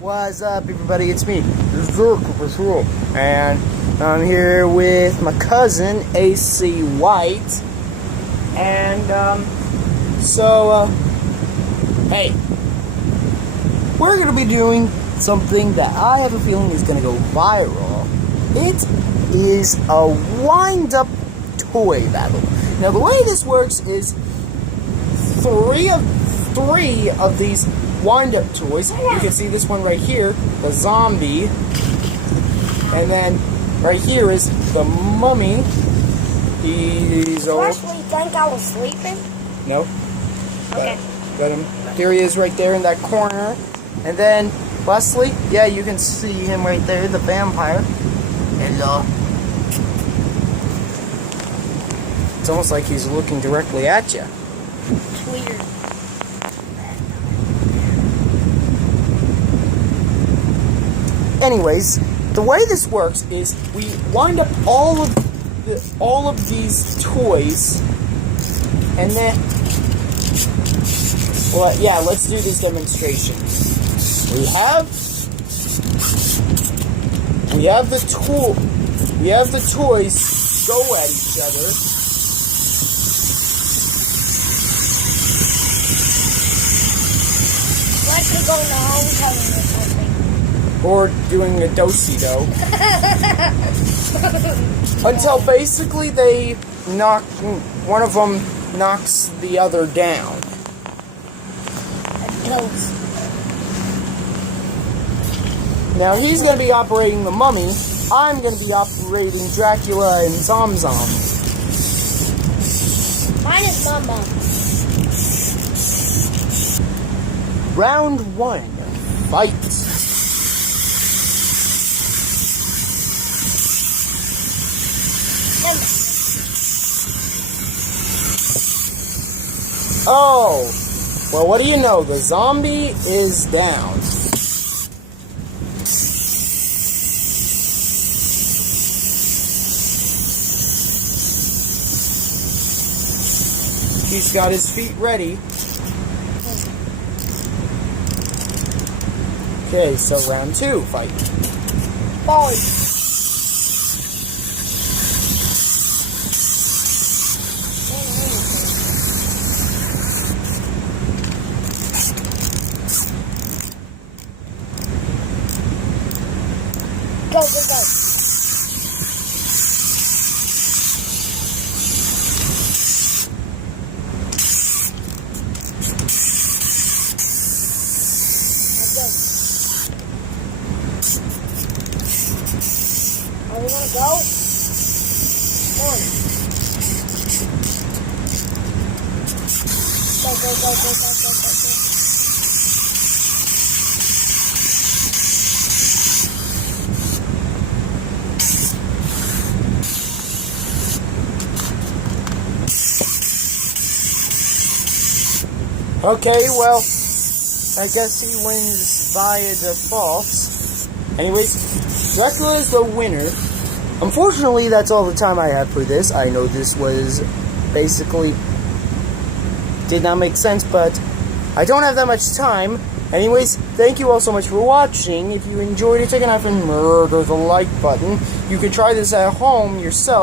What's up, everybody? It's me, Zerk, and I'm here with my cousin, AC White. And, hey, we're going to be doing something that I have a feeling is going to go viral. It is a wind-up toy battle. Now, the way this works is three of these wind-up toys. You can see this one right here, the zombie, and then right here is the mummy. He's old. You actually think I was sleeping? No. Okay. Got him. There he is right there in that corner. And then Wesley, yeah, you can see him right there, the vampire. Hello. It's almost like he's looking directly at you. It's weird. Anyways, the way this works is we wind up all of these toys, and then, well, yeah, let's do this demonstration. We have the toys go at each other. Let's be going to homecoming or something. Or doing a do-si-do. Until basically one of them knocks the other down. A ghost. Now he's going to be operating the mummy. I'm going to be operating Dracula and Zom-Zom. Mine is Mama. Round 1. Fight. Oh, well, what do you know? The zombie is down. He's got his feet ready. Okay, so round 2, fight. Fight. Go, go, go. Are we gonna go? One. Go, go, go, go, go, go, go, go. Okay, well, I guess he wins via default. Anyways, Dracula is the winner. Unfortunately, that's all the time I have for this. I know this was basically did not make sense, but I don't have that much time. Anyways, thank you all so much for watching. If you enjoyed it, take a knife and murder the like button. You can try this at home yourself.